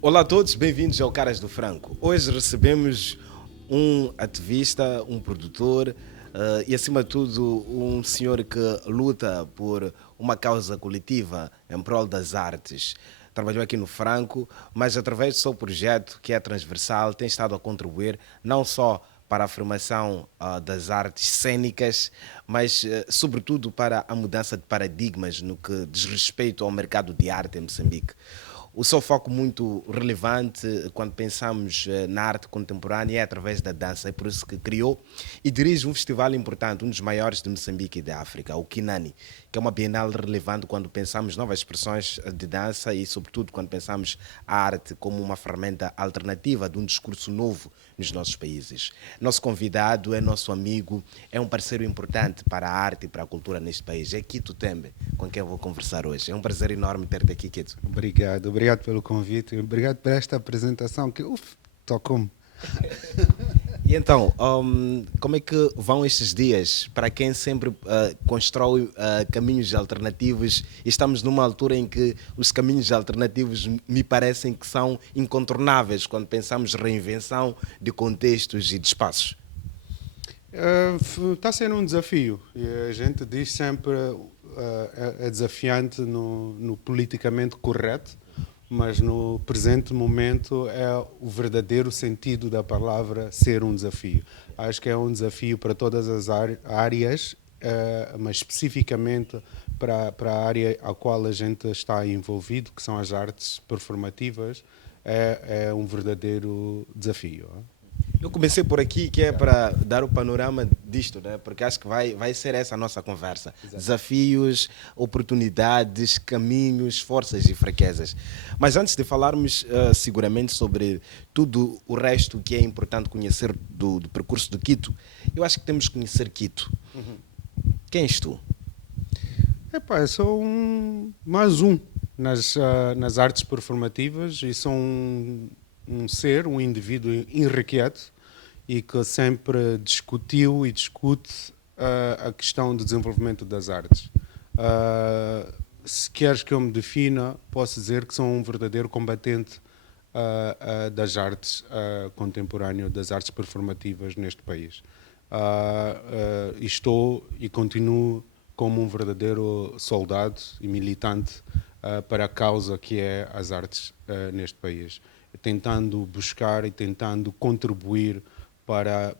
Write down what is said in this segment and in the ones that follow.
Olá a todos, bem-vindos ao Caras do Franco. Hoje recebemos um ativista, um produtor e, acima de tudo, um senhor que luta por uma causa coletiva em prol das artes. Trabalhou aqui no Franco, mas através do seu projeto, que é transversal, tem estado a contribuir não só para a afirmação das artes cênicas, mas sobretudo para a mudança de paradigmas no que diz respeito ao mercado de arte em Moçambique. O seu foco muito relevante quando pensamos na arte contemporânea é através da dança, é por isso que criou e dirige um festival importante, um dos maiores de Moçambique e da África, o Kinani, que é uma bienal relevante quando pensamos novas expressões de dança e, sobretudo, quando pensamos a arte como uma ferramenta alternativa de um discurso novo nos nossos países. Nosso convidado é nosso amigo, é um parceiro importante para a arte e para a cultura neste país. É Kito Tembe, com quem eu vou conversar hoje. É um prazer enorme ter-te aqui, Kito. Obrigado pelo convite, obrigado por esta apresentação que, tocou-me. E então, como é que vão estes dias para quem sempre constrói caminhos alternativos? E estamos numa altura em que os caminhos alternativos me parecem que são incontornáveis quando pensamos reinvenção de contextos e de espaços. Está sendo um desafio. E a gente diz sempre é desafiante no politicamente correto, mas no presente momento é o verdadeiro sentido da palavra ser um desafio. Acho que é um desafio para todas as áreas, mas especificamente para a área a qual a gente está envolvido, que são as artes performativas, é um verdadeiro desafio. Eu comecei por aqui, que é para dar o panorama disto, né? Porque acho que vai ser essa a nossa conversa. Exato. Desafios, oportunidades, caminhos, forças e fraquezas. Mas antes de falarmos seguramente sobre tudo o resto que é importante conhecer do percurso do Kito, eu acho que temos que conhecer Kito. Quem és tu? Eu sou mais um nas artes performativas e sou um indivíduo inquieto e que sempre discutiu e discute a questão do desenvolvimento das artes. Se queres que eu me defina, posso dizer que sou um verdadeiro combatente das artes contemporâneas, das artes performativas neste país. Estou e continuo como um verdadeiro soldado e militante para a causa que é as artes neste país, tentando buscar e tentando contribuir para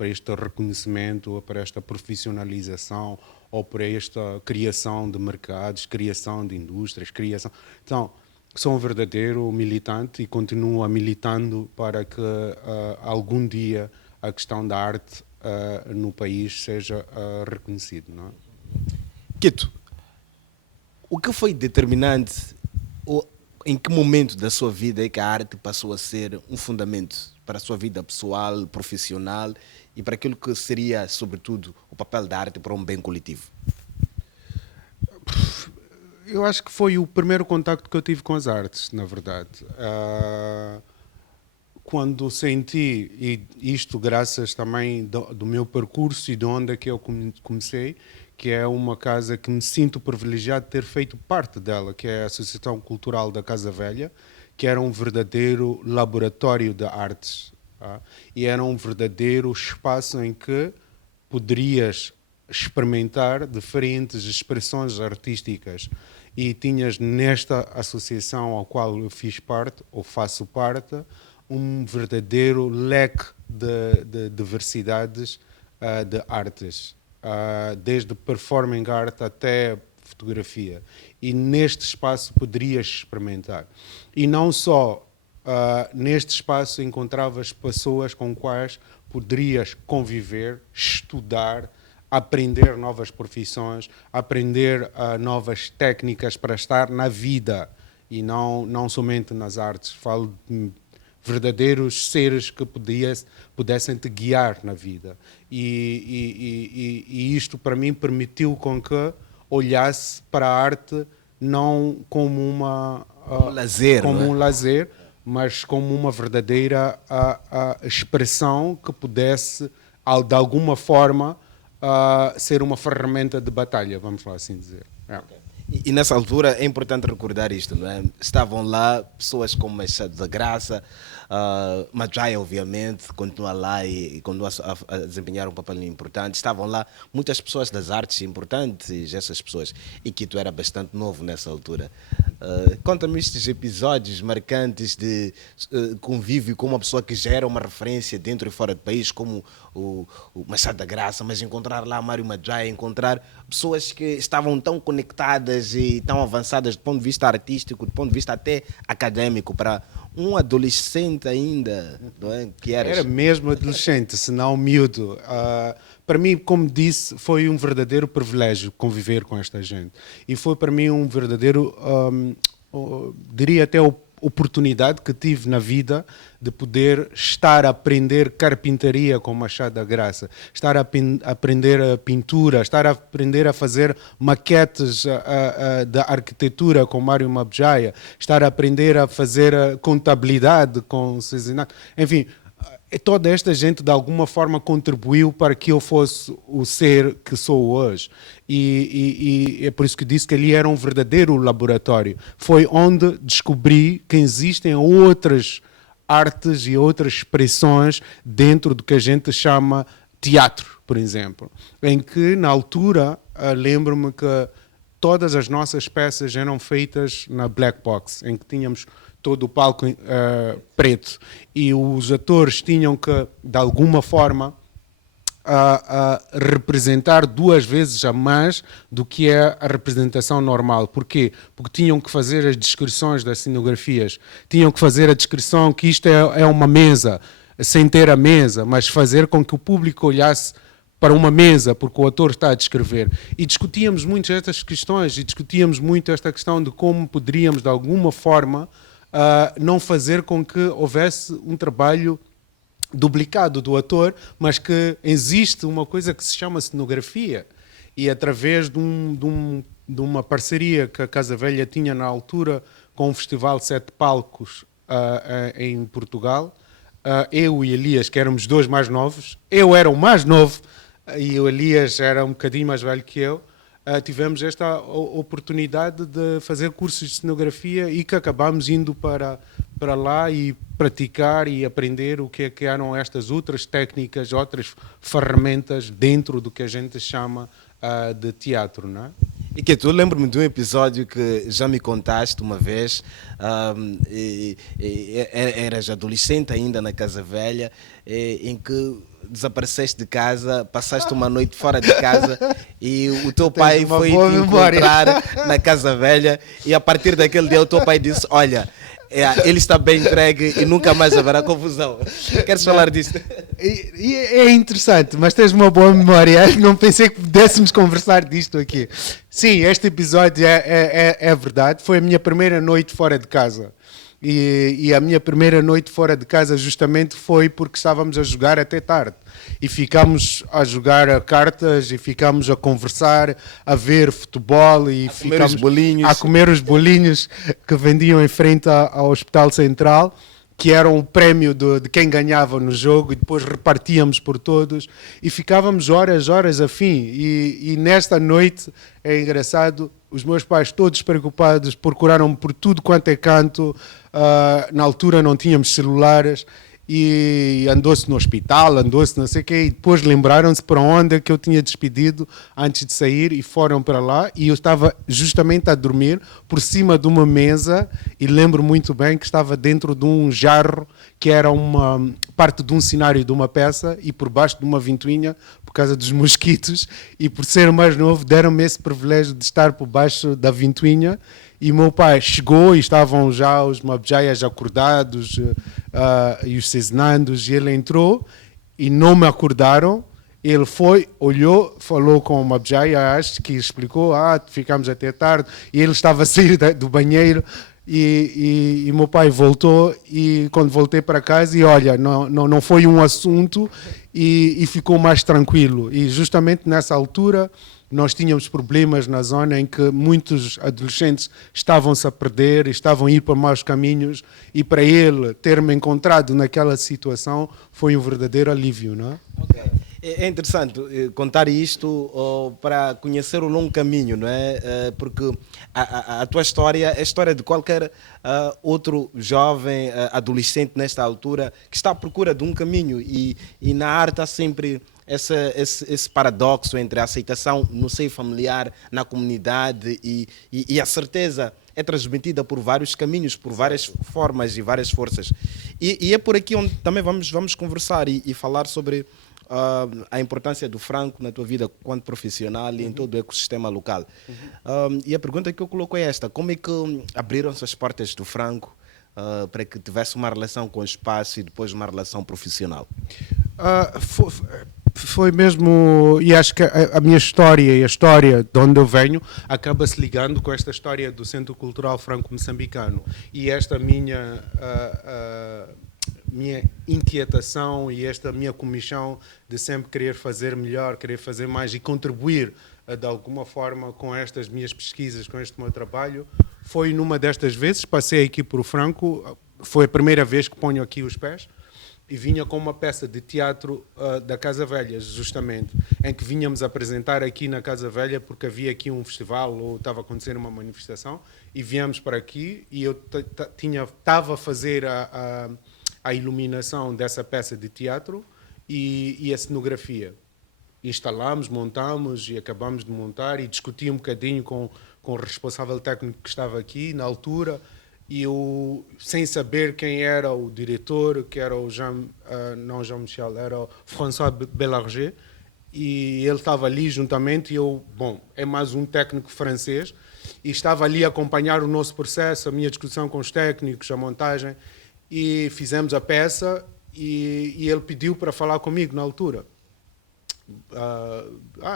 este reconhecimento, para esta profissionalização ou para esta criação de mercados, criação de indústrias, criação. Então, sou um verdadeiro militante e continuo militando para que algum dia a questão da arte no país seja reconhecida. Não é? Kito, o que foi determinante em que momento da sua vida é que a arte passou a ser um fundamento para a sua vida pessoal, profissional e para aquilo que seria, sobretudo, o papel da arte para um bem coletivo? Eu acho que foi o primeiro contacto que eu tive com as artes, na verdade. Quando senti, e isto graças também do meu percurso e de onde é que eu comecei, que é uma casa que me sinto privilegiado de ter feito parte dela, que é a Associação Cultural da Casa Velha, que era um verdadeiro laboratório de artes. E era um verdadeiro espaço em que poderias experimentar diferentes expressões artísticas. E tinhas nesta associação ao qual eu fiz parte, ou faço parte, um verdadeiro leque de diversidades de artes. Desde performing art até fotografia, e neste espaço poderias experimentar, e não só neste espaço encontravas pessoas com quais poderias conviver, estudar, aprender novas profissões, aprender novas técnicas para estar na vida e não somente nas artes. Falo de verdadeiros seres que pudessem te guiar na vida. E isto, para mim, permitiu com que olhasse para a arte não como lazer, como não é? um lazer, mas como uma verdadeira expressão que pudesse, de alguma forma, ser uma ferramenta de batalha, vamos lá assim dizer. É. E nessa altura é importante recordar isto, não é? Estavam lá pessoas como Machado da Graça, Madjaya, obviamente, continua lá e continua a desempenhar um papel importante. Estavam lá muitas pessoas das artes importantes, essas pessoas. E Quito era bastante novo nessa altura. Conta-me estes episódios marcantes de convívio com uma pessoa que já era uma referência dentro e fora do país, como o Machado da Graça, mas encontrar lá Mário Madjaya, encontrar pessoas que estavam tão conectadas e tão avançadas do ponto de vista artístico, do ponto de vista até acadêmico, para um adolescente ainda, não é? Que eras. Era mesmo adolescente, se não miúdo. Para mim, como disse, foi um verdadeiro privilégio conviver com esta gente. E foi para mim um verdadeiro, diria até oportunidade que tive na vida de poder estar a aprender carpintaria com Machado da Graça, estar a aprender a pintura, estar a aprender a fazer maquetes da arquitetura com Mário Madjaya, estar a aprender a fazer a contabilidade com Cezinado. Enfim, toda esta gente de alguma forma contribuiu para que eu fosse o ser que sou hoje. E é por isso que disse que ali era um verdadeiro laboratório. Foi onde descobri que existem outras artes e outras expressões dentro do que a gente chama teatro, por exemplo. Em que, na altura, lembro-me que todas as nossas peças eram feitas na black box, em que tínhamos todo o palco preto. E os atores tinham que, de alguma forma, representar 2 vezes a mais do que é a representação normal. Porquê? Porque tinham que fazer as descrições das cenografias, tinham que fazer a descrição que isto é uma mesa, sem ter a mesa, mas fazer com que o público olhasse para uma mesa, porque o ator está a descrever. E discutíamos muito estas questões, e discutíamos muito esta questão de como poderíamos, de alguma forma, não fazer com que houvesse um trabalho duplicado do ator, mas que existe uma coisa que se chama cenografia, e através de uma parceria que a Casa Velha tinha na altura com o Festival 7 Palcos em Portugal, eu e Elias, que éramos 2 mais novos, eu era o mais novo e o Elias era um bocadinho mais velho que eu, tivemos esta oportunidade de fazer cursos de cenografia e que acabámos indo para lá e praticar e aprender o que eram estas outras técnicas, outras ferramentas dentro do que a gente chama de teatro, não é? E que tu lembro-me de um episódio que já me contaste uma vez, eras adolescente ainda na Casa Velha, em que desapareceste de casa, passaste uma noite fora de casa e o teu pai foi te encontrar na Casa Velha e a partir daquele dia o teu pai disse, olha, ele está bem entregue e nunca mais haverá confusão. Queres falar disto? É interessante, mas tens uma boa memória. Não pensei que pudéssemos conversar disto aqui. Sim, este episódio é verdade. Foi a minha primeira noite fora de casa. E a minha primeira noite fora de casa justamente foi porque estávamos a jogar até tarde. E ficámos a jogar cartas e ficámos a conversar, a ver futebol e ficámos a comer os bolinhos que vendiam em frente ao Hospital Central, que eram o prémio de quem ganhava no jogo, e depois repartíamos por todos e ficávamos horas a fim. E nesta noite, é engraçado, os meus pais todos preocupados procuraram-me por tudo quanto é canto. Na altura não tínhamos celulares e andou-se no hospital, andou-se não sei o quê, e depois lembraram-se para onde é que eu tinha despedido antes de sair e foram para lá, e eu estava justamente a dormir por cima de uma mesa e lembro muito bem que estava dentro de um jarro que era uma parte de um cenário de uma peça e por baixo de uma ventoinha por causa dos mosquitos, e por ser mais novo deram-me esse privilégio de estar por baixo da ventoinha. E meu pai chegou e estavam já os Madjayas acordados e os Cezinandos, e ele entrou e não me acordaram. Ele foi, olhou, falou com o Madjaya, acho que explicou, ficámos até tarde, e ele estava a sair do banheiro. E meu pai voltou, e quando voltei para casa, e olha, não foi um assunto, e ficou mais tranquilo. E justamente nessa altura nós tínhamos problemas na zona em que muitos adolescentes estavam-se a perder, estavam a ir para maus caminhos, e para ele ter-me encontrado naquela situação foi um verdadeiro alívio, não é? Ok. É interessante contar isto para conhecer o longo caminho, não é? Porque a tua história é a história de qualquer outro jovem, adolescente nesta altura, que está à procura de um caminho, e na arte há sempre esse paradoxo entre a aceitação no seio familiar, na comunidade, e a certeza é transmitida por vários caminhos, por várias formas e várias forças. E é por aqui onde também vamos conversar e falar sobre a importância do Franco na tua vida quanto profissional e em todo o ecossistema local. E a pergunta que eu coloco é esta: como é que abriram-se as portas do Franco para que tivesse uma relação com o espaço e depois uma relação profissional? Foi mesmo, e acho que a minha história e a história de onde eu venho acaba se ligando com esta história do Centro Cultural Franco-Moçambicano, e esta minha inquietação e esta minha comichão de sempre querer fazer melhor, querer fazer mais e contribuir de alguma forma com estas minhas pesquisas, com este meu trabalho. Foi numa destas vezes, passei aqui por Franco, foi a primeira vez que ponho aqui os pés, e vinha com uma peça de teatro da Casa Velha, justamente, em que vínhamos apresentar aqui na Casa Velha, porque havia aqui um festival ou estava a acontecer uma manifestação, e viemos para aqui, e eu estava a fazer a iluminação dessa peça de teatro e a cenografia. Instalámos, montámos e acabámos de montar, e discuti um bocadinho com o responsável técnico que estava aqui na altura, e eu, sem saber quem era o diretor, que era o não Jean-Michel, era o François Belarger, e ele estava ali juntamente, e eu, é mais um técnico francês, e estava ali a acompanhar o nosso processo, a minha discussão com os técnicos, a montagem, e fizemos a peça, e ele pediu para falar comigo na altura.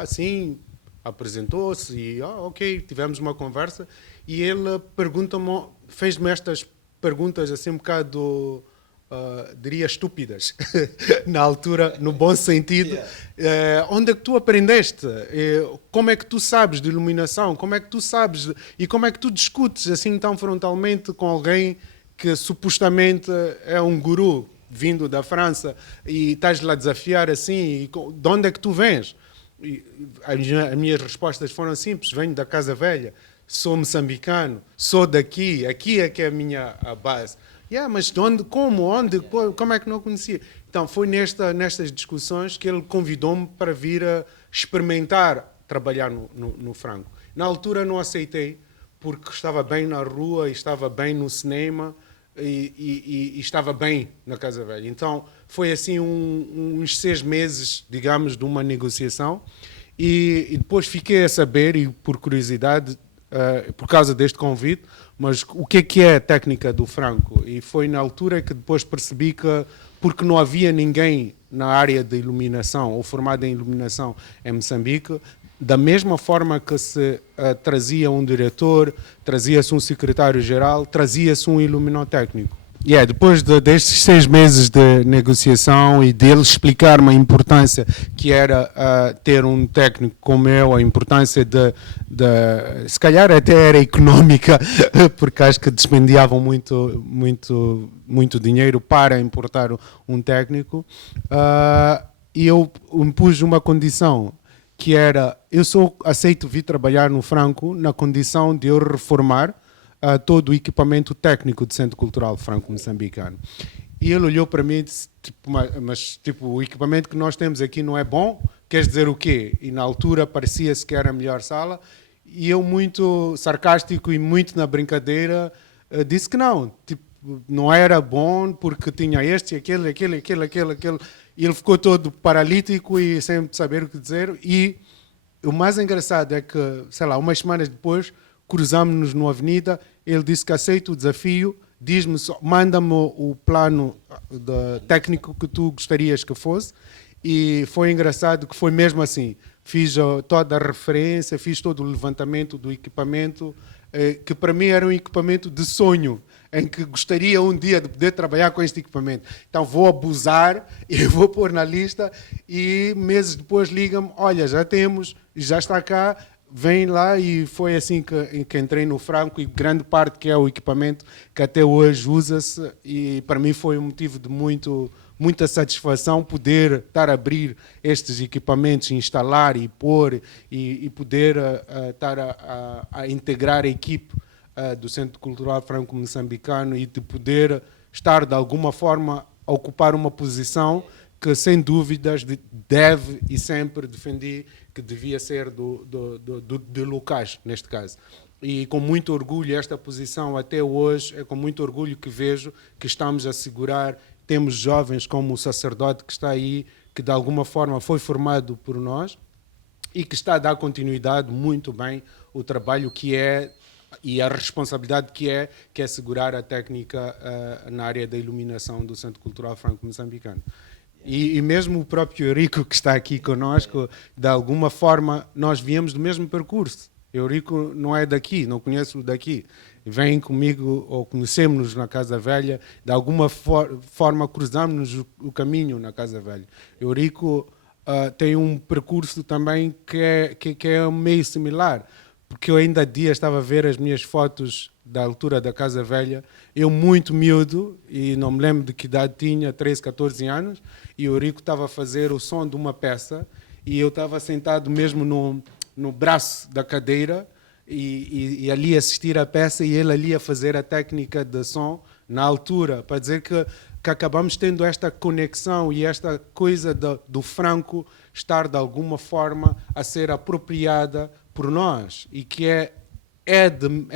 Sim, apresentou-se, e ok, tivemos uma conversa, e ele fez-me estas perguntas assim um bocado, diria, estúpidas, na altura, no bom sentido. Onde é que tu aprendeste? Como é que tu sabes de iluminação? Como é que tu sabes? E como é que tu discutes assim tão frontalmente com alguém que supostamente é um guru vindo da França, e estás-lhe a desafiar assim? De onde é que tu vens? E as minhas respostas foram simples: venho da Casa Velha, sou moçambicano, sou daqui, aqui é que é a minha base. Mas de onde, como é que não conhecia? Então foi nestas discussões que ele convidou-me para vir a experimentar trabalhar no Franco. Na altura não aceitei, porque estava bem na rua, estava bem no cinema, e estava bem na Casa Velha. Então foi assim uns 6 meses, digamos, de uma negociação, e depois fiquei a saber, e por curiosidade, por causa deste convite, mas o que é a técnica do Franco? E foi na altura que depois percebi que, porque não havia ninguém na área de iluminação ou formado em iluminação em Moçambique, da mesma forma que se trazia um diretor, trazia-se um secretário-geral, trazia-se um iluminotécnico. Depois destes 6 meses de negociação e dele explicar-me a importância que era ter um técnico como eu, a importância se calhar até era económica, porque acho que despendiavam muito dinheiro para importar um técnico, e eu impus uma condição, que era: eu só aceito vir trabalhar no Franco na condição de eu reformar todo o equipamento técnico do Centro Cultural Franco-Moçambicano. E ele olhou para mim e disse: mas o equipamento que nós temos aqui não é bom? Queres dizer o quê? E na altura parecia-se que era a melhor sala, e eu, muito sarcástico e muito na brincadeira, disse que não, não era bom porque tinha este, aquele. E ele ficou todo paralítico e sem saber o que dizer. E o mais engraçado é que, sei lá, umas semanas depois, cruzámos-nos numa avenida, ele disse que aceita o desafio, diz-me, manda-me o plano técnico que tu gostarias que fosse, e foi engraçado que foi mesmo assim. Fiz toda a referência, fiz todo o levantamento do equipamento, que para mim era um equipamento de sonho, em que gostaria um dia de poder trabalhar com este equipamento. Então vou abusar e vou pôr na lista, e meses depois ligam-me: olha, já temos, já está cá, vem lá e foi assim que entrei no Franco e grande parte que é o equipamento que até hoje usa-se e para mim foi um motivo de muita satisfação poder estar a abrir estes equipamentos, instalar e pôr e poder estar a integrar a equipe do Centro Cultural Franco-Moçambicano e de poder estar de alguma forma a ocupar uma posição que sem dúvidas deve e sempre defendi que devia ser de locais, neste caso. E com muito orgulho esta posição até hoje, é com muito orgulho que vejo que estamos a segurar, temos jovens como o sacerdote que está aí, que de alguma forma foi formado por nós e que está a dar continuidade muito bem o trabalho que é e a responsabilidade que é segurar a técnica na área da iluminação do Centro Cultural Franco-Moçambicano. E mesmo o próprio Eurico, que está aqui conosco, de alguma forma, nós viemos do mesmo percurso. Eurico não é daqui, não conheço daqui. Vem comigo, ou conhecemos-nos na Casa Velha, de alguma forma cruzamos-nos o caminho na Casa Velha. Eurico tem um percurso também que é meio similar, porque eu ainda há dias estava a ver as minhas fotos da altura da Casa Velha, eu muito miúdo, e não me lembro de que idade tinha, 13, 14 anos, e o Eurico estava a fazer o som de uma peça, e eu estava sentado mesmo no braço da cadeira, e ali assistir a peça, e ele ali a fazer a técnica de som, na altura, para dizer que acabamos tendo esta conexão e esta coisa do Franco estar de alguma forma a ser apropriada por nós, e que é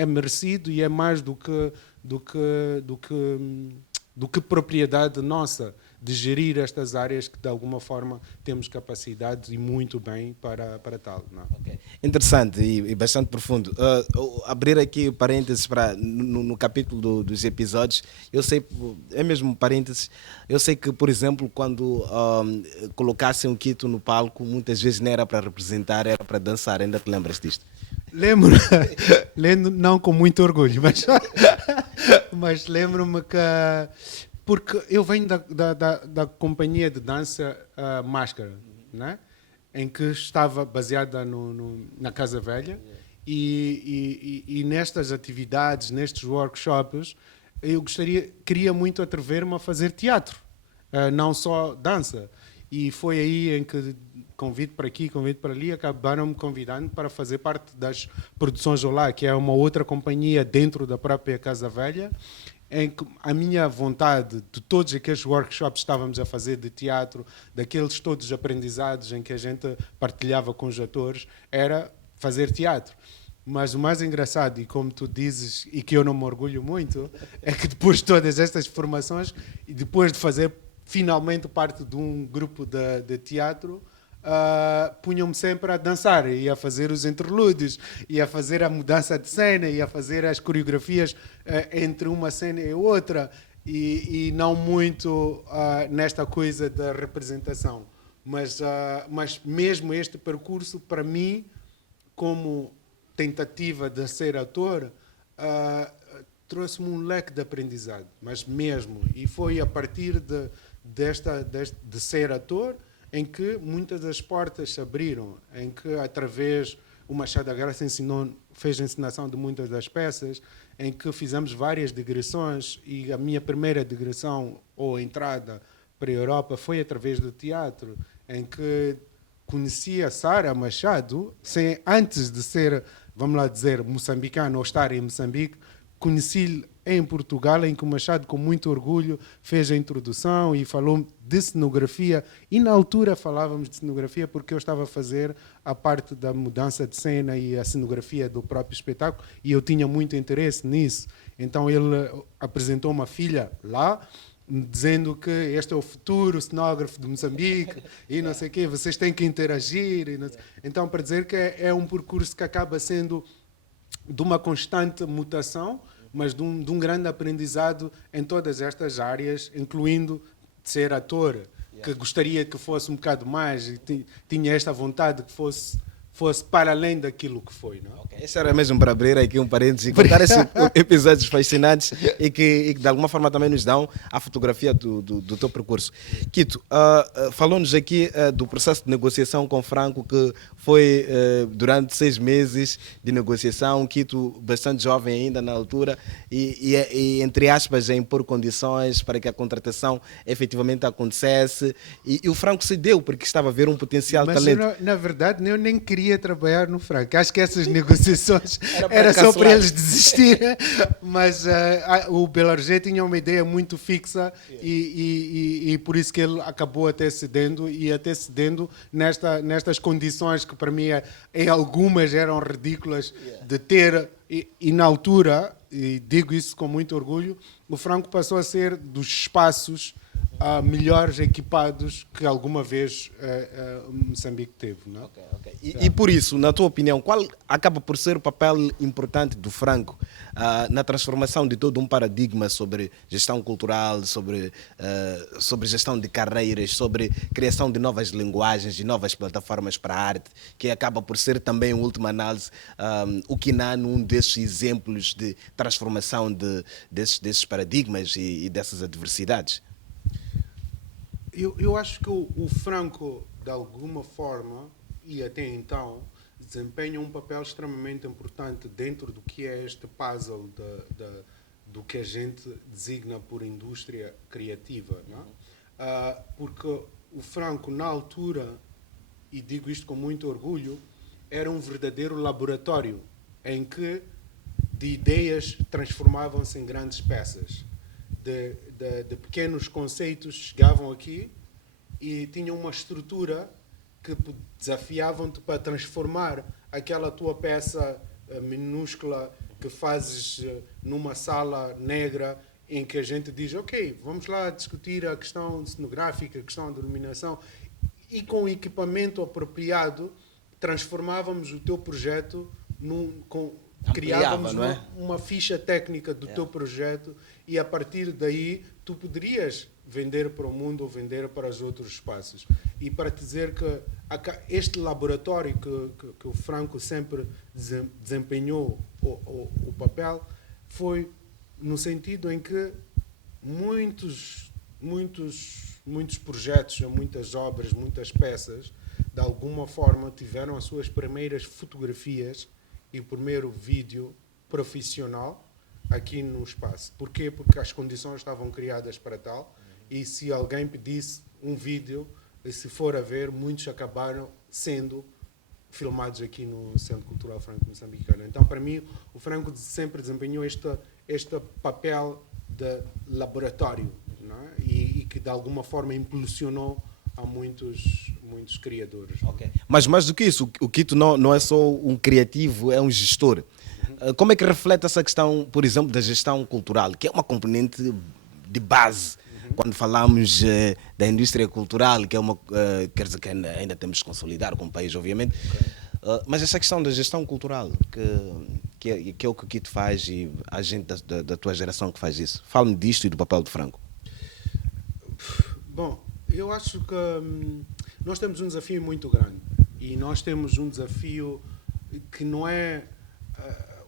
merecido e é mais do que propriedade nossa de gerir estas áreas que de alguma forma temos capacidade e muito bem para tal. Não? Okay. Interessante e bastante profundo. Abrir aqui parênteses no capítulo dos episódios, eu sei, é mesmo parênteses, eu sei que, por exemplo, quando colocassem um Quito no palco, muitas vezes não era para representar, era para dançar. Ainda te lembras disto? Lembro, não com muito orgulho, mas lembro-me que... Porque eu venho da companhia de dança Máscara, né? Em que estava baseada na Casa Velha, e nestas atividades, nestes workshops, eu queria muito atrever-me a fazer teatro, não só dança. E foi aí em que, convite para aqui, convite para ali, acabaram me convidando para fazer parte das produções Olá, que é uma outra companhia dentro da própria Casa Velha, em que a minha vontade de todos aqueles workshops que estávamos a fazer de teatro, daqueles todos aprendizados em que a gente partilhava com os atores, era fazer teatro. Mas o mais engraçado, e como tu dizes, e que eu não me orgulho muito, é que depois de todas estas formações, e depois de fazer finalmente parte de um grupo de teatro, punham-me sempre a dançar e a fazer os interlúdios e a fazer a mudança de cena e a fazer as coreografias entre uma cena e outra e não muito nesta coisa da representação. Mas mesmo este percurso, para mim, como tentativa de ser ator, trouxe-me um leque de aprendizado, mas mesmo. E foi a partir de ser ator em que muitas das portas se abriram, em que através o Machado da Graça fez a encenação de muitas das peças, em que fizemos várias digressões e a minha primeira digressão ou entrada para a Europa foi através do teatro, em que conheci a Sara Machado, antes de ser, vamos lá dizer, moçambicano ou estar em Moçambique, conheci-lhe em Portugal, em que o Machado, com muito orgulho, fez a introdução e falou de cenografia. E na altura falávamos de cenografia porque eu estava a fazer a parte da mudança de cena e a cenografia do próprio espetáculo e eu tinha muito interesse nisso. Então ele apresentou uma filha lá, dizendo que este é o futuro cenógrafo de Moçambique e não sei o quê, vocês têm que interagir. Então, para dizer que é um percurso que acaba sendo de uma constante mutação, mas de um grande aprendizado em todas estas áreas, incluindo ser ator, que gostaria que fosse um bocado mais, e tinha esta vontade que fosse fosse para além daquilo que foi. Não? Okay. Isso era mesmo para abrir aqui um parênteses e contar esses episódios fascinantes e que de alguma forma também nos dão a fotografia do teu percurso. Quito, falou-nos aqui do processo de negociação com Franco, que foi durante 6 meses de negociação, Quito bastante jovem ainda na altura e entre aspas, a impor condições para que a contratação efetivamente acontecesse e o Franco cedeu porque estava a ver um potencial talento. Mas na verdade eu nem queria trabalhar no Franco. Acho que essas negociações era só para eles desistirem, mas o Belargé tinha uma ideia muito fixa e por isso que ele acabou até cedendo nestas condições que para mim em algumas eram ridículas de ter e na altura, e digo isso com muito orgulho, o Franco passou a ser dos espaços melhores equipados que alguma vez Moçambique teve. Não? Okay. E por isso, na tua opinião, qual acaba por ser o papel importante do Franco na transformação de todo um paradigma sobre gestão cultural, sobre gestão de carreiras, sobre criação de novas linguagens, de novas plataformas para a arte, que acaba por ser também, em última análise, o Kinano, um desses exemplos de transformação desses paradigmas e dessas adversidades? Eu acho que o Franco, de alguma forma, e até então, desempenha um papel extremamente importante dentro do que é este puzzle do que a gente designa por indústria criativa. Não? Porque o Franco, na altura, e digo isto com muito orgulho, era um verdadeiro laboratório em que de ideias transformavam-se em grandes peças. De pequenos conceitos chegavam aqui e tinham uma estrutura que desafiavam-te para transformar aquela tua peça minúscula que fazes numa sala negra em que a gente diz, ok, vamos lá discutir a questão cenográfica, a questão da iluminação e com o equipamento apropriado transformávamos o teu projeto criávamos uma ficha técnica do teu projeto e a partir daí tu poderias vender para o mundo ou vender para os outros espaços. E para te dizer que este laboratório que o Franco sempre desempenhou o papel foi no sentido em que muitos projetos, muitas obras, muitas peças, de alguma forma tiveram as suas primeiras fotografias e o primeiro vídeo profissional aqui no espaço. Porquê? Porque as condições estavam criadas para tal e se alguém pedisse um vídeo, se for a ver, muitos acabaram sendo filmados aqui no Centro Cultural Franco-Moçambicano. Então, para mim, o Franco sempre desempenhou este papel de laboratório, não é? E que, de alguma forma, impulsionou a muitos criadores. Okay. Mas mais do que isso, o Quito não é só um criativo, é um gestor. Como é que reflete essa questão, por exemplo, da gestão cultural, que é uma componente de base quando falamos da indústria cultural, que é quer dizer que ainda temos que consolidar como país, obviamente, mas essa questão da gestão cultural, que é o que o Quito faz e a gente da tua geração que faz isso. Fala-me disto e do papel do Franco. Bom, eu acho que nós temos um desafio muito grande e nós temos um desafio que não é...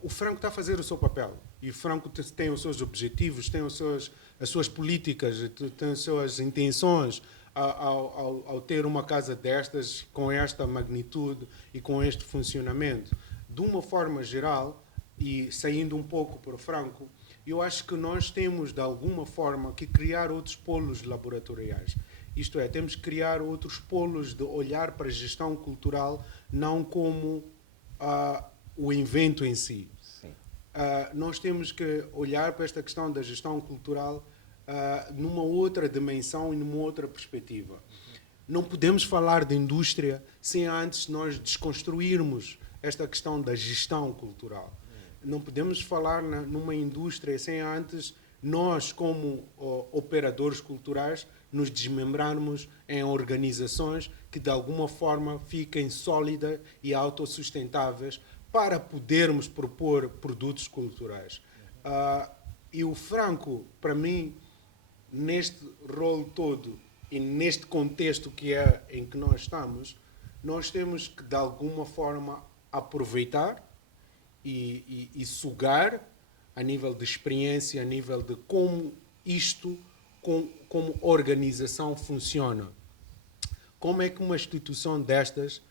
o Franco está a fazer o seu papel e o Franco tem os seus objetivos, tem as suas políticas, tem as suas intenções ao ter uma casa destas, com esta magnitude e com este funcionamento. De uma forma geral, e saindo um pouco para o Franco, eu acho que nós temos, de alguma forma, que criar outros polos laboratoriais. Isto é, temos que criar outros polos de olhar para a gestão cultural, não como o invento em si. Nós temos que olhar para esta questão da gestão cultural numa outra dimensão e numa outra perspectiva. Não podemos falar de indústria sem antes nós desconstruirmos esta questão da gestão cultural. Não podemos falar numa indústria sem antes nós, como operadores culturais, nos desmembrarmos em organizações que de alguma forma fiquem sólidas e autossustentáveis para podermos propor produtos culturais. E o Franco, para mim, neste rol todo e neste contexto que é em que nós estamos, nós temos que, de alguma forma, aproveitar e sugar a nível de experiência, a nível de como isto, como organização funciona. Como é que uma instituição destas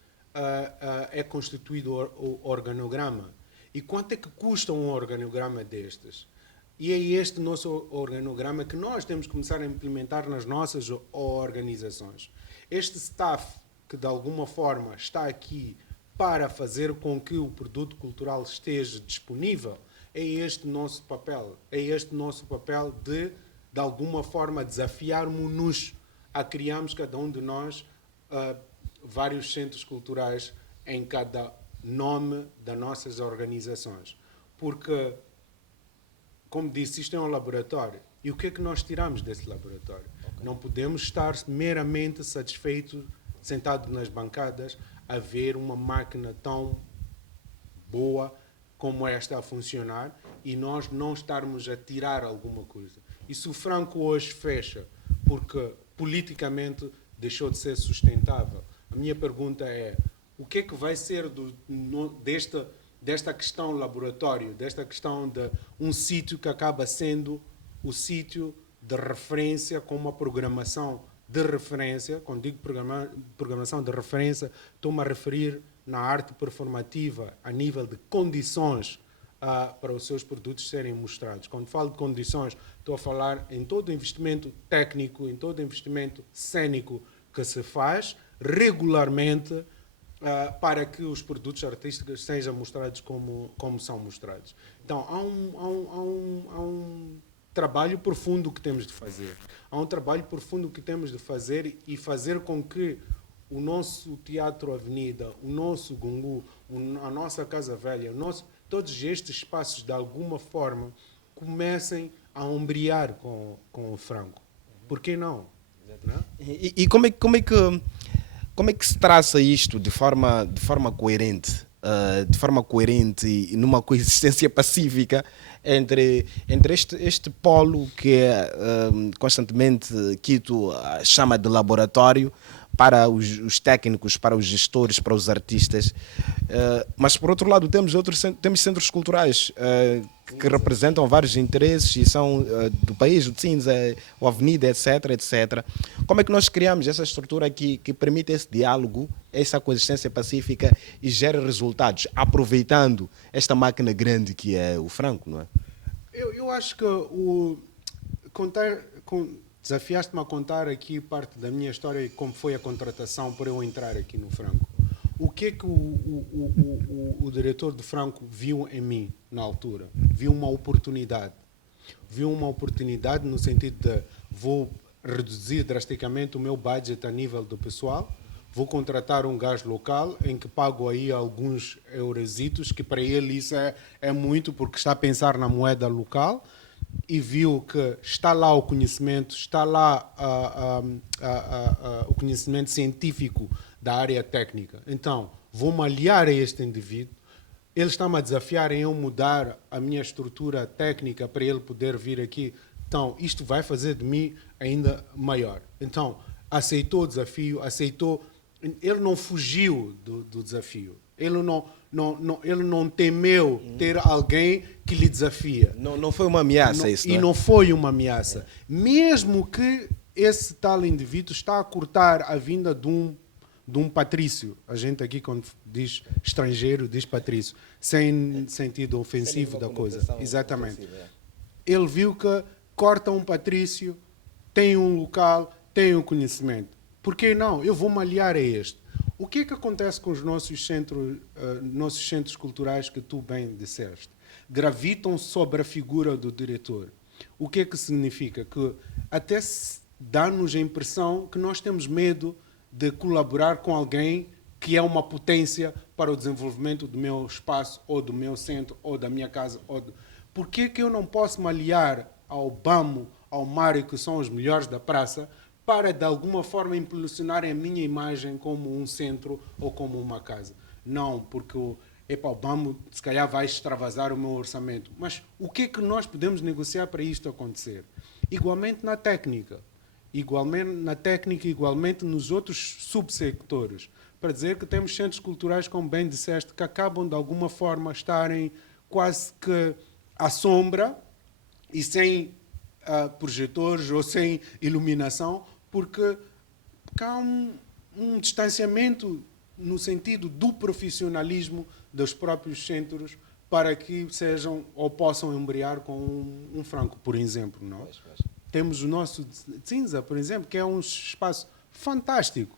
é constituído o organograma? E quanto é que custa um organograma destes? E é este nosso organograma que nós temos que começar a implementar nas nossas organizações. Este staff que de alguma forma está aqui para fazer com que o produto cultural esteja disponível, é este nosso papel. É este nosso papel de alguma forma, desafiarmos-nos a criarmos, cada um de nós, vários centros culturais em cada nome das nossas organizações. Porque, como disse, isto é um laboratório. E o que é que nós tiramos desse laboratório? Okay. Não podemos estar meramente satisfeitos, sentados nas bancadas, a ver uma máquina tão boa como esta a funcionar e nós não estarmos a tirar alguma coisa. E se o Franco hoje fecha porque politicamente deixou de ser sustentável, a minha pergunta é: o que é que vai ser desta questão laboratório, desta questão de um sítio que acaba sendo o sítio de referência com uma programação de referência? Quando digo programação de referência, estou-me a referir na arte performativa a nível de condições para os seus produtos serem mostrados. Quando falo de condições, estou a falar em todo o investimento técnico, em todo o investimento cênico que se faz regularmente para que os produtos artísticos sejam mostrados como são mostrados. Então, há um trabalho profundo que temos de fazer. Há um trabalho profundo que temos de fazer e fazer com que o nosso Teatro Avenida, o nosso Gungu, a nossa Casa Velha, todos estes espaços, de alguma forma, comecem a ombrear com o Franco. Por que não? E como é que se traça isto de forma coerente? De forma coerente e numa coexistência pacífica entre este polo que é constantemente Quito chama de laboratório para os técnicos, para os gestores, para os artistas, mas por outro lado temos centros culturais que representam vários interesses e são do país, o Cinza, o Avenida, etc. Como é que nós criamos essa estrutura que permite esse diálogo, essa coexistência pacífica e gera resultados, aproveitando esta máquina grande que é o Franco, não é? Eu acho que desafiaste-me a contar aqui parte da minha história e como foi a contratação para eu entrar aqui no Franco. O que é que o diretor do Franco viu em mim na altura? Viu uma oportunidade. Viu uma oportunidade no sentido de vou reduzir drasticamente o meu budget a nível do pessoal, vou contratar um gajo local em que pago aí alguns eurositos, que para ele isso é muito porque está a pensar na moeda local, e viu que está lá o conhecimento, está lá o conhecimento científico da área técnica. Então, vou-me aliar a este indivíduo, ele está-me a desafiar em eu mudar a minha estrutura técnica para ele poder vir aqui. Então, isto vai fazer de mim ainda maior. Então, aceitou o desafio, ele não fugiu do desafio. Ele não temeu ter alguém que lhe desafia. Não foi uma ameaça isso, não é? E não foi uma ameaça. Mesmo que esse tal indivíduo está a cortar a vinda de um patrício. A gente aqui, quando diz estrangeiro, diz patrício. Sem sentido ofensivo da coisa. Exatamente. Ele viu que corta um patrício, tem um local, tem um conhecimento. Por que não? Eu vou me aliar a este. O que é que acontece com os nossos centros culturais que tu bem disseste? Gravitam sobre a figura do diretor. O que é que significa? Que até dá-nos a impressão que nós temos medo de colaborar com alguém que é uma potência para o desenvolvimento do meu espaço, ou do meu centro, ou da minha casa. Por que eu não posso me aliar ao BAMO, ao Mário, que são os melhores da praça, para, de alguma forma, impulsionar a minha imagem como um centro ou como uma casa? Não, porque o BAMO, se calhar, vai extravasar o meu orçamento. Mas o que é que nós podemos negociar para isto acontecer? Igualmente na técnica, igualmente nos outros subsectores. para dizer que temos centros culturais, como bem disseste, que acabam de alguma forma estarem quase que à sombra e sem projetores ou sem iluminação, porque há um distanciamento no sentido do profissionalismo dos próprios centros para que sejam ou possam embrear com um Franco, por exemplo. Não? Temos o nosso Tsinza, por exemplo, que é um espaço fantástico,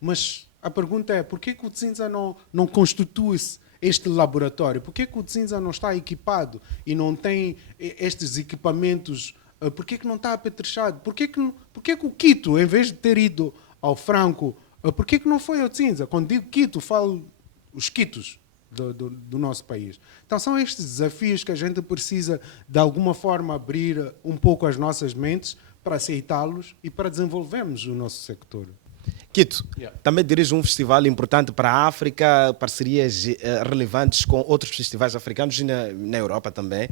mas a pergunta é, por que o Tsinza não constitui-se este laboratório? Por que o Tsinza não está equipado e não tem estes equipamentos? Por que não está apetrechado? Por que o Quito, em vez de ter ido ao Franco, por que não foi ao Tsinza? Quando digo Quito, falo os Quitos do nosso país. Então são estes desafios que a gente precisa, de alguma forma, abrir um pouco as nossas mentes para aceitá-los e para desenvolvermos o nosso sector. Quito, também dirige um festival importante para a África, parcerias relevantes com outros festivais africanos e na Europa também.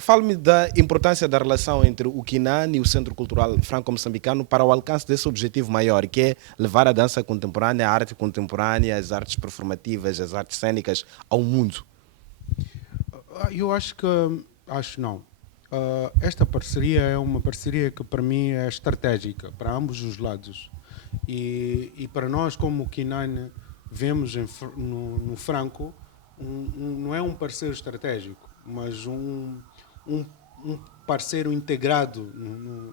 Fale-me da importância da relação entre o Quinan e o Centro Cultural Franco-Moçambicano para o alcance desse objetivo maior, que é levar a dança contemporânea, a arte contemporânea, as artes performativas, as artes cênicas ao mundo. Eu acho que... Acho não. Esta parceria é uma parceria que para mim é estratégica, para ambos os lados. E para nós, como o Quinan, vemos no Franco, não é um parceiro estratégico, mas um parceiro integrado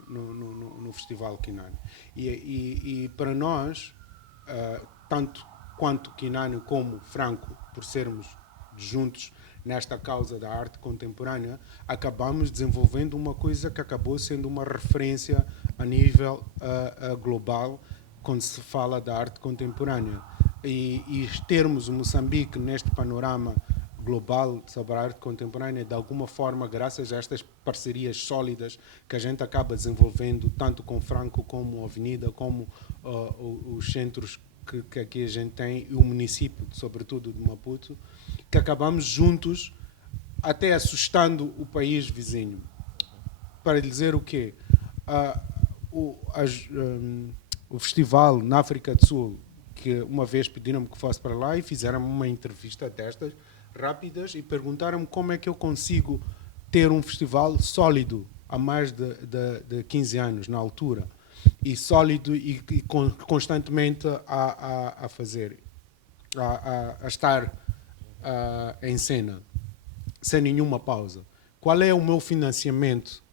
no Festival Quinan. E para nós, tanto quanto Quinan como Franco, por sermos juntos nesta causa da arte contemporânea, acabamos desenvolvendo uma coisa que acabou sendo uma referência a nível global quando se fala da arte contemporânea. E termos o Moçambique neste panorama global sobre a arte contemporânea, de alguma forma, graças a estas parcerias sólidas que a gente acaba desenvolvendo, tanto com Franco como a Avenida, como os centros que aqui a gente tem, e o município, sobretudo de Maputo, que acabamos juntos, até assustando o país vizinho. Para dizer o quê? O festival na África do Sul, que uma vez pediram-me que fosse para lá e fizeram uma entrevista destas, rápidas, e perguntaram-me como é que eu consigo ter um festival sólido há mais de 15 anos, na altura, e sólido e constantemente a fazer, a estar em cena, sem nenhuma pausa. Qual é o meu financiamento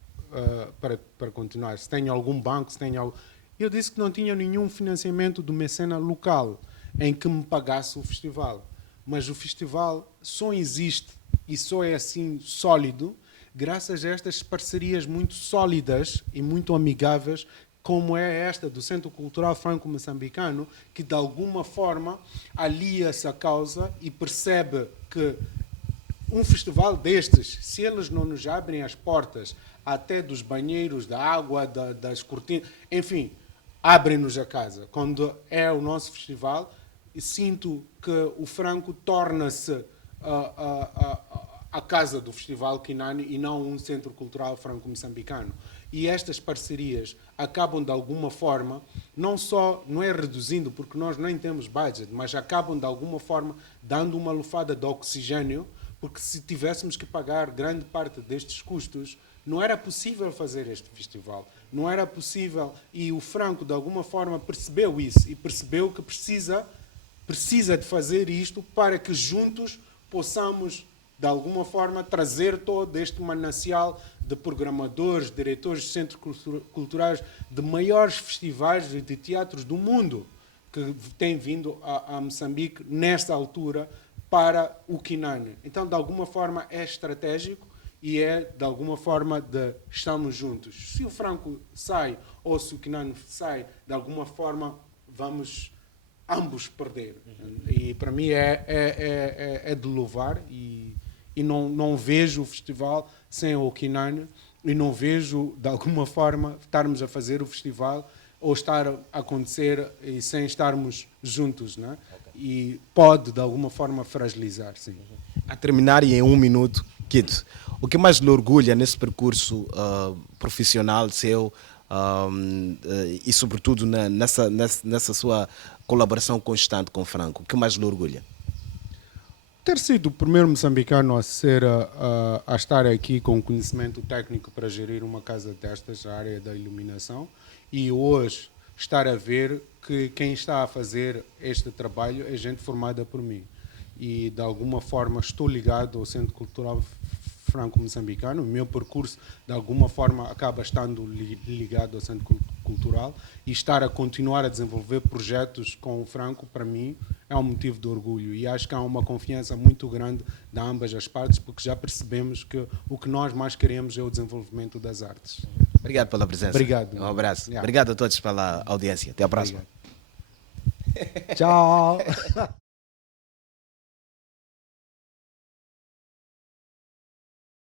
para continuar? Se tenho algum banco, se tenho algo... Eu disse que não tinha nenhum financiamento do mecena local em que me pagasse o festival. Mas o festival só existe e só é assim sólido graças a estas parcerias muito sólidas e muito amigáveis, como é esta do Centro Cultural Franco-Moçambicano, que de alguma forma alia-se à causa e percebe que um festival destes, se eles não nos abrem as portas até dos banheiros, da água, das cortinas, enfim, abrem-nos a casa. Quando é o nosso festival, sinto que o Franco torna-se a casa do Festival Quinan e não um centro cultural franco-moçambicano. E estas parcerias acabam de alguma forma, não é reduzindo, porque nós nem temos budget, mas acabam de alguma forma dando uma lufada de oxigênio, porque se tivéssemos que pagar grande parte destes custos, não era possível fazer este festival. Não era possível, e o Franco de alguma forma percebeu isso e percebeu que precisa de fazer isto para que juntos possamos de alguma forma trazer todo este manancial de programadores, diretores de centros culturais, de maiores festivais de teatros do mundo que têm vindo a Moçambique nesta altura para o Quinan. Então, de alguma forma, é estratégico e é, de alguma forma, estamos juntos. Se o Franco sai ou se o Quinan sai, de alguma forma, vamos ambos perder. E, para mim, é de louvar e não vejo o festival sem o Quinan e não vejo, de alguma forma, estarmos a fazer o festival ou estar a acontecer e sem estarmos juntos, não é? E pode, de alguma forma, fragilizar, sim. A terminar e em 1 minuto, Quito, o que mais lhe orgulha nesse percurso profissional seu, e sobretudo nessa sua colaboração constante com Franco? O que mais lhe orgulha? Ter sido o primeiro moçambicano a estar aqui com conhecimento técnico para gerir uma casa destas, a área da iluminação, e hoje estar a ver que quem está a fazer este trabalho é gente formada por mim. E de alguma forma estou ligado ao Centro Cultural Franco-Moçambicano. O meu percurso de alguma forma acaba estando ligado ao Centro Cultural, e estar a continuar a desenvolver projetos com o Franco, para mim, é um motivo de orgulho, e acho que há uma confiança muito grande de ambas as partes, porque já percebemos que o que nós mais queremos é o desenvolvimento das artes. Obrigado pela presença. Obrigado. Um abraço. Yeah. Obrigado a todos pela audiência. Até a próxima. Obrigado. Tchau.